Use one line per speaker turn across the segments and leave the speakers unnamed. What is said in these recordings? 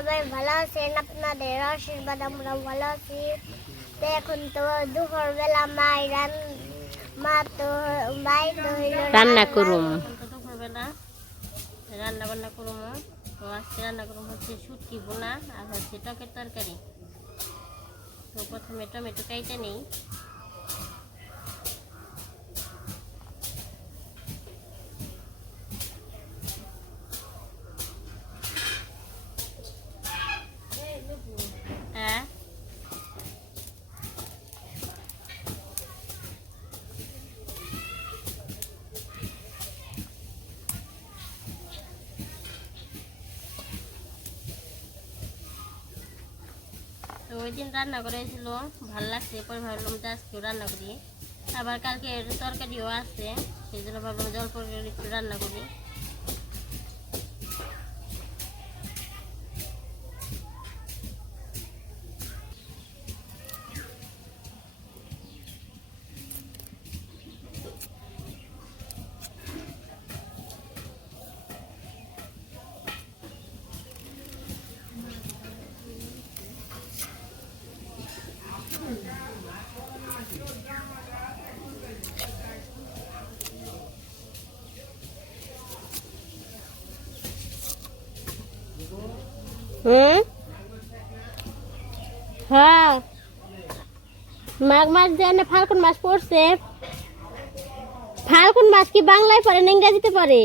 সবাই ভালো আছেন? আপনাদের আশীর্বাদ আমরা ভালো আছি। এখন তো দুপুরবেলা মাই রান মা তো মাই তো
রান্না। করুম।
দুপুরবেলা রান্না বান্না করব তো আজকে রান্না করব হচ্ছে শুটকি বোনা আর হচ্ছে টকের তরকারি। তো প্রথমে টমেটো কাইটে নেই হ্যাঁ তো ওই দিন রান্না করেছিল, ভালো লাগছে পরে ভাবলাম যে আজকেও রান্না করি। আবার কালকে তরকারিও আছে, সেই জন্য ভাবলাম জল করে একটু রান্না করি।
হুম? হ্যাঁ। মাঘ মাস যে না ফাল্গুন মাস পড়ছে, ফাল্গুন মাস কি বাংলায় পড়ে না ইংরেজিতে পড়ে?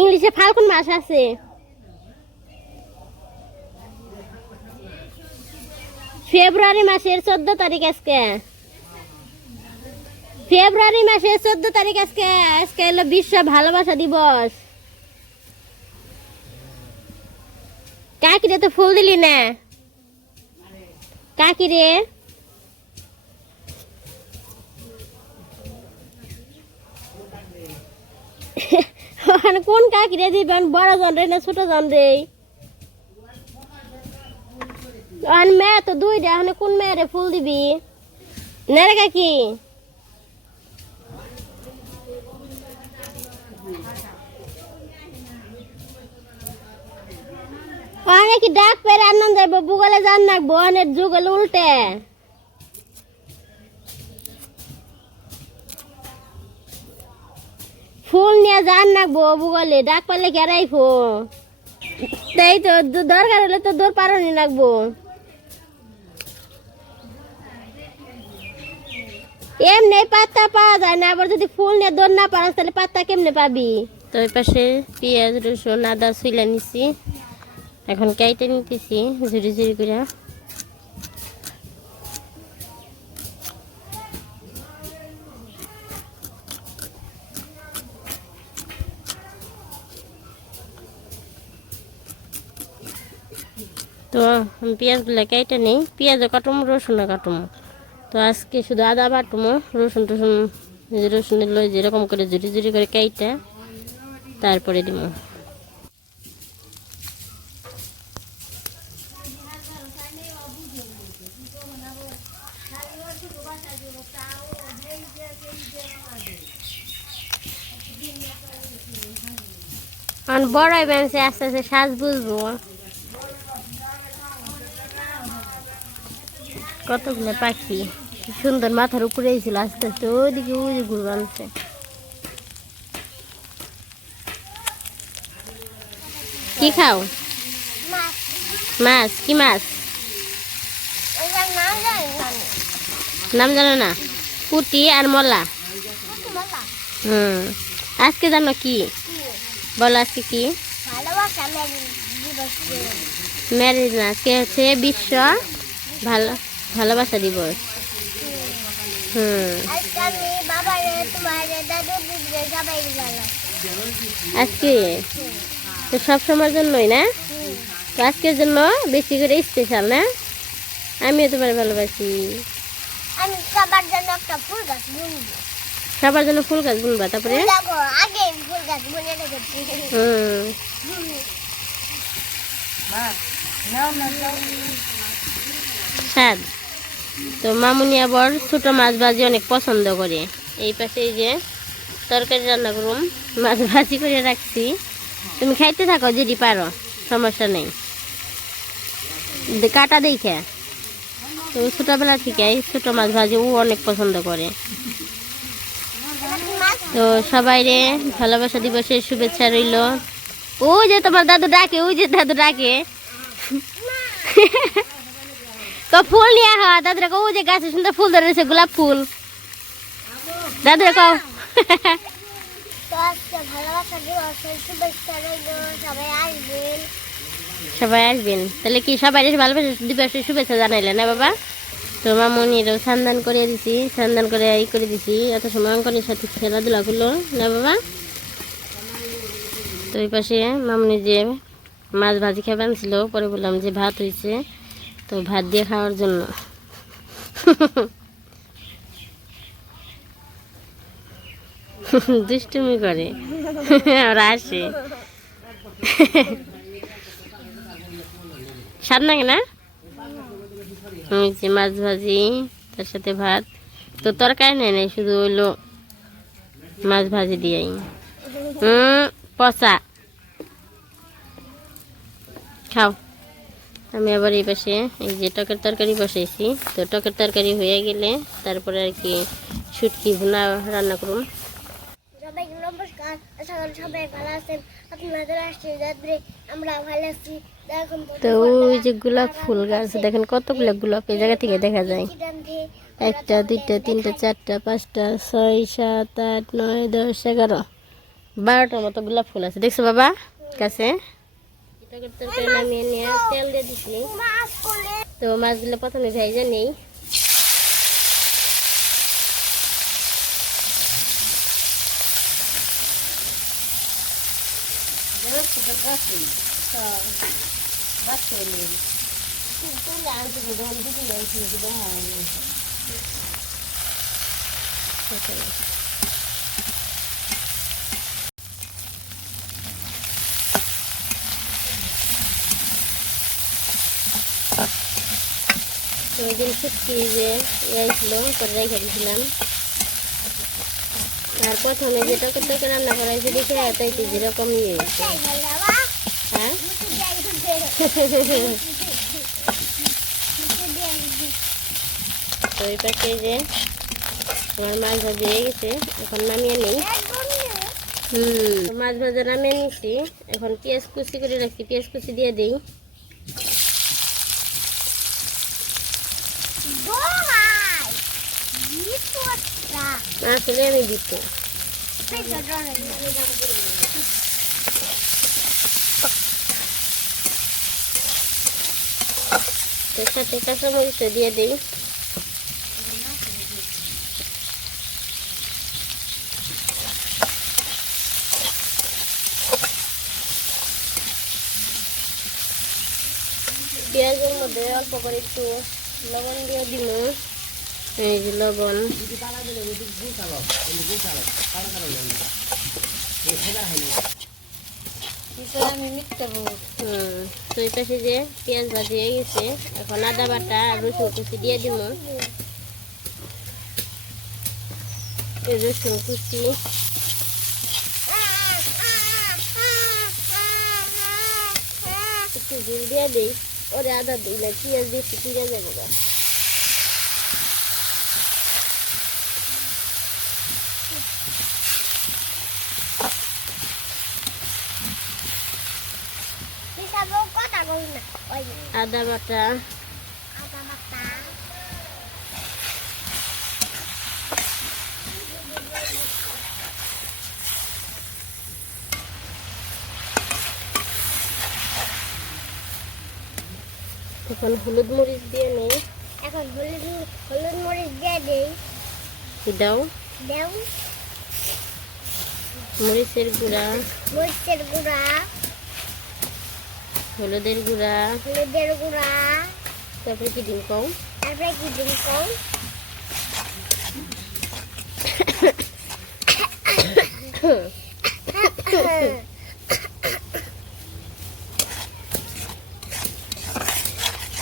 ইংলিশে ফাল্গুন মাস আছে। ফেব্রুয়ারি মাসের চোদ্দ তারিখ আজকে। ফেব্রুয়ারি মাসে চোদ্দ তারিখ আজকে আজকে হলো বিশ্ব ভালোবাসা দিবস। কাকিরে তো ফুল দিলি না? কাকিরে? কোন কাকিরে দিবেন বড় জন রে না ছোট জন রে? মেয়ে তো দুইটা এখন কোন মেয়েরে ফুল দিবি? না রে কাকি। অনেক ডাক পেরে আনন্দ যাইব ভূগোলে জান নাকবো অনেক যুগল উল্টে। ফুল নিয়ে জান নাকবো ভূগোলে, ডাক পারলে কেরাইফো তাই তো দরকার হলে তো দূর পারনি লাগবো। এমনি পাত্তা পাওয়া যায় না, আবার যদি ফুল নিয়ে দৌড় না পারাস তাহলে পাত্তা কেমনে পাবি? তো পাশে পেঁয়াজ, রসুন, আদা শুইলা নিছি। এখন কেটে নিতেছি ঝুড়ি ঝুড়ি করে। তো আমি পেঁয়াজগুলো কেটে নেই। পেঁয়াজও কাটুম রসুনও কাটুম। তো আজকে শুধু আদা বাটুমো, রসুন টসুন রসুনের লই যেরকম করে ঝুড়ি ঝুড়ি করে কেটে তারপরে দিব এখন বড় হইবেন সে আস্তে আস্তে সাজ বুঝব কতগুলো পাখি সুন্দর মাথার উপরে ছিল আস্তে আস্তে ওইদিকে ওই যে ঘুরবে আনছে কি খাও?
মাছ
কি মাছ?
নাম জানি না?
পুটি আর মলা। হুম। আজকে জানো কি? বলো আজকে কি। ম্যারেজ না, আজকে হচ্ছে বিশ্ব ভালো ভালোবাসা দিবস। হুম।
আজকে?
তো সব সময়ের জন্যই না? আজকের জন্য বেশি করে স্পেশাল না? আমিও তোমার ভালোবাসি।
আমি সবার জন্য একটা ফুল গাছ বুনবো।
সবার জন্য ফুল গাছ বুনবা তারপরে?
আগে ফুল গাছ বুনে রেখেছি।
হুম। স্বাদ তো মামুনি আবার ছোট মাছ ভাজি অনেক পছন্দ করে। এই পাশে এই যে তরকারি রান্না করুম মাছ ভাজি করে রাখছি। তুমি খাইতে থাকো যদি পারো সমস্যা নেই। কাটা দেখে। তো ছোটবেলা থেকে ছোট মাছ ভাজি ও অনেক পছন্দ করে। তো সবাই রে ভালোবাসা দিবসের শুভেচ্ছা রইল। ও যে তোমার দাদু ডাকে, ওই যে দাদু ডাকে। তো ফুল নিয়ে হা, দাদুরা ওই যে গাছে সুন্দর ফুল ধরেছে গোলাপ ফুল। দাদুরা কও।
ভালোবাসা সবাই আসবেন।
তাহলে কি সবাই এসে ভালোবাসা দিবসের শুভেচ্ছা জানাইলে না বাবা? তো মামনিরও সন্ধান করে দিছি, সন্ধান করে ই করে দিছি, এত সময় অঙ্কনের সাথে খেলাধুলা করল, না বাবা? তো ওই পাশে মামনি যে মাছ ভাজি খেয়ে আনছিল পরে বললাম যে ভাত হয়েছে তো ভাত দিয়ে খাওয়ার জন্য। দুষ্টুমি করে, ওরা আসে। স্বাদ লাগে না যে মাছ ভাজি, তার সাথে ভাত। তো তরকারি নেই, নাই, শুধু হইল মাছ ভাজি দিয়েই। হুম পচা। খাও। আমি আবার এই পাশে এই যে টকের তরকারি বসাইছি। তো টকের তরকারি হয়ে গেলে তারপরে আর কি শুটকি ভুনা রান্না করুন
আশা করি সবাই ভালো আছেন। আপনাদের আশীর্বাদে আমরা ভালো আছি।
তো ওই যে গোলাপ ফুল গাছ দেখেন কতগুলো গোলাপ এই জায়গা থেকে দেখা যায়। একটা দুইটা তিনটা চারটা পাঁচটা ছয় সাত আট নয় দশ এগারো বারোটার মতো গোলাপ ফুল আছে। দেখছ বাবা? কাছে? নামিয়ে নিয়ে তেল দিয়ে দিছি তো মাছগুলো প্রথমে ভেজে নেই। তো ওই দিন শুটকি যে ইয়াইছিল করে রেখে দিয়েছিলাম আর প্রথমে যে টকে টকে রান্না করা হয়েছে দেখে তো যেরকম ইয়ে হ্যাঁ? তো এই পাশে যে আমার মাছ ভাজি হয়ে গেছে এখন নামিয়ে নেই। হুম মাছ ভাজা নামিয়ে নিছি এখন পেঁয়াজ কুচি করে রাখছি পেঁয়াজ কুচি দিয়ে দিই। আসলে আমি দিত তো সাথে কাঁচামরিচ দিয়ে দিই পেঁয়াজের মধ্যে অল্প করে একটু লবণ দিয়ে দিব এই যে লবণ হুম তো এই পাশে যে পেঁয়াজ ভাজি হয়ে গেছে এখন আদা বাটা আর রসুন কুচি দিয়ে দিব। রসুন কুচি। একটু ডিম দিয়ে দিই ওরে আদা দিই না পেঁয়াজ দিচ্ছি পিঁড়ে যাব গা।
কথা বল না ওই
আদা বাটা। এখন হলুদ মরিচ দিয়ে নেই।
এখন হলুদ হলুদ মরিচ দিয়ে দেই।
দাও।
দেও।
মরিচের গুঁড়া।
মরিচের গুঁড়া।
হলুদের গুঁড়া।
হলুদের গুঁড়া।
তারপরে কি ডিম কম?
তারপরে কি দিন কম?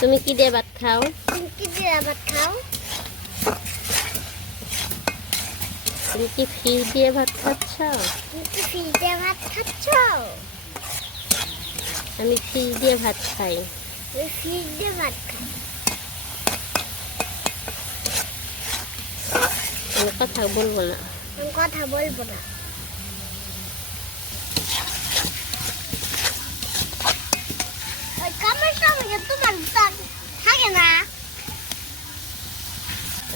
তুমি কি দিয়ে ভাত খাও?
তুমি কি দিয়ে ভাত খাও?
তুমি কি ফ্রিজ দিয়ে ভাত খাচ্ছ?
তুমি কি ফ্রিজে ভাত খাচ্ছ?
আমি ফ্রিজ দিয়ে ভাত খাই।
তুমি দিয়ে ভাত খাচ্ছ
আমি কথা বলব না।
আমি কথা বলব না।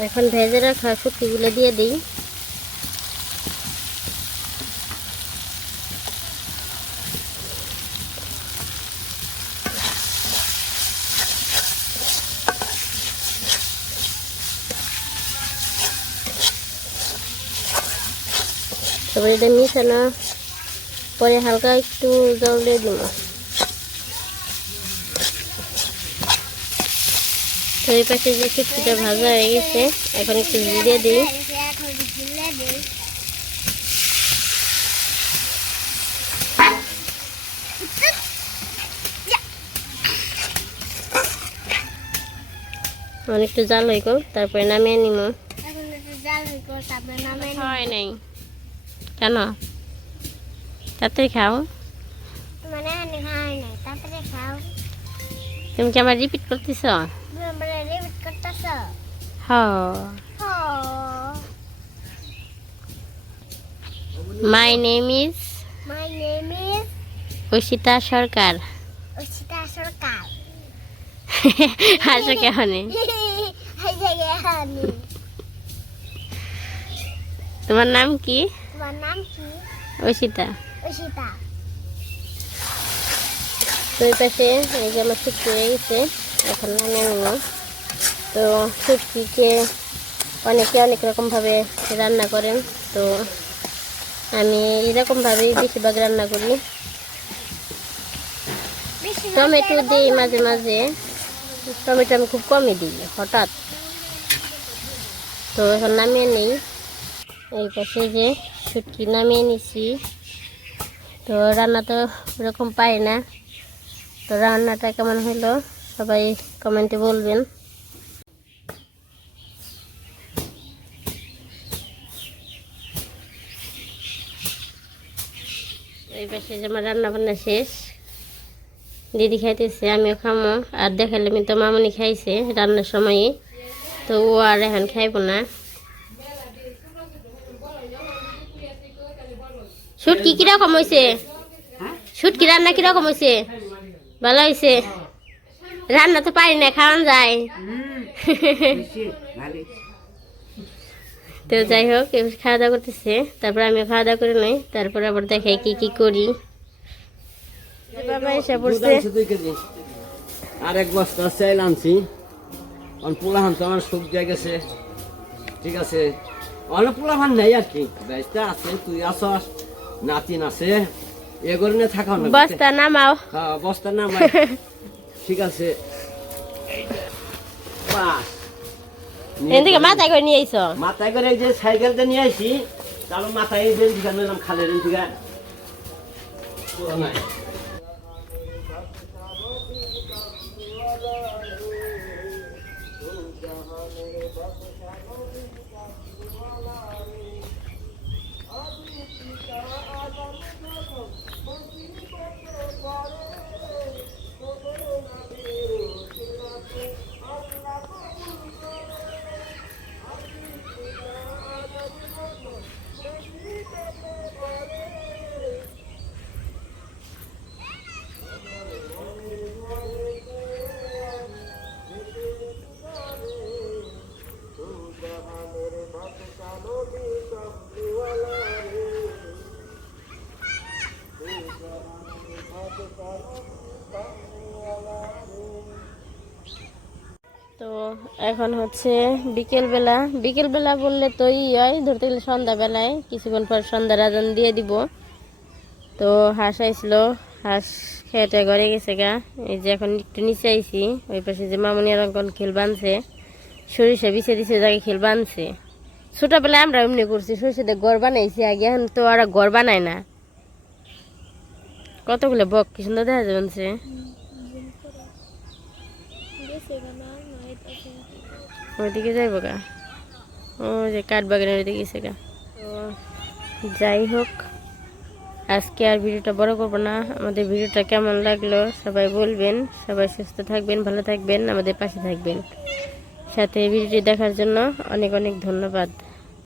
এখন ভেজে রাখা শুটকিগুলো দিয়ে দিই। এটা মিশানো পরে হালকা একটু জল দিয়ে দিব তো এই পাশে যে শুটকিটা ভাজা হয়ে গেছে এখন একটু জিরে দিই।
এখন
জাল তারপরে নামিয়ে
হয়ে করে তারপরে নামে।
হয় নাই। কেন? তাড়াতাড়ি খাও।
মানে আমি খাই নাই তারপরে খাও।
তুমি কি আবার রিপিট করতেছ?
আমরা রিপিট করতেছ?
হ। My name is
my name is
Aishita Sarkar
Asita Sarkar
হাসো কেমন? তোমার নাম কি?
তোমার নাম কি?
ঐশিতা।
অসিতা
তো এই পাশে এই যে আমার শুটকি হয়ে গেছে এখন নামিয়ে নিব তো শুটকিকে অনেকে অনেক রকমভাবে রান্না করেন তো আমি এরকমভাবেই বেশিরভাগ রান্না করি। টমেটো দিই মাঝে মাঝে টমেটো আমি খুব কমই দিই হঠাৎ। তো এখন নামিয়ে নিই। এই পাশে যে শুটকি নামিয়ে নিছি। তো রান্না তো ওরকম পাই না। তো রান্নাটা কেমন হলো সবাই কমেন্টে বলবেন। এই পাশে যে আমার রান্না বান্না শেষ। দিদি খাইতেছে, আমিও খামো। আর আমি তো মামনি খাইছে রান্নার সময়ে। তো ও আর এখন খাইব না। শুটকি কীরকম হয়েছে শুটকি রান্না কীরকম হয়েছে ভালো হয়েছে রান্না তো পারি না খাওয়ান যায়। তো যাই হোক খাওয়া দাওয়া করতেছে। তারপর আমি খাওয়া দাওয়া করে নই তারপর আবার দেখাই কি কি করি। বাবা এসে পড়ছে।
আর এক বস্তা চাইল আনছি। অন পোলাহান তো আমার সবজি হয়ে গেছে। ঠিক আছে। অনেক পোলাহান নেই আর কি। বেচটা আছে তুই আসস নাতিন আছে এগুলো নিয়ে থাকা না
বস্তা নামাও।
হ্যাঁ বস্তা নাম ঠিক আছে। বাস।
এদিকে মাথায় করে নিয়ে আইস।
মাথায় করে এই যে সাইকেলটা নিয়ে আইছি তাহলে মাথায় বেল দিকে নিলাম খালের বেঞ্চি গা
তো এখন হচ্ছে বিকেলবেলা। বিকেলবেলা বললে তো ই হয়, ধরতে গেলে সন্ধ্যাবেলায় কিছুক্ষণ পর সন্ধ্যা রাজন দিয়ে দিব। তো হাঁস আইছিল, হাঁস খেতে ঘরে গেছে গা। এই যে এখন একটু নিচে আইছি, ওই পাশে যে মামনি অঙ্কন খেল বানছে, সরিষা বিছে দিছে জায়গায় খেল বানছে। ছোটবেলায় আমরা এমনি করছি, সরিষাতে ঘর বানাইছি, আগে এখন তো আর ঘর বানায় না। কতগুলো বক, কি সুন্দর দেখা যাচ্ছে। ওইদিকে যাইব গা? ও, যে কাঠবাগানের ওইদিকে গেছে গা। তো যাই হোক, আজকে আর ভিডিওটা বড় করব না। আমাদের ভিডিওটা কেমন লাগল সবাই বলবেন। সবাই সুস্থ থাকবেন, ভালো থাকবেন, আমাদের পাশে থাকবেন। সাথে ভিডিওটি দেখার জন্য অনেক অনেক ধন্যবাদ।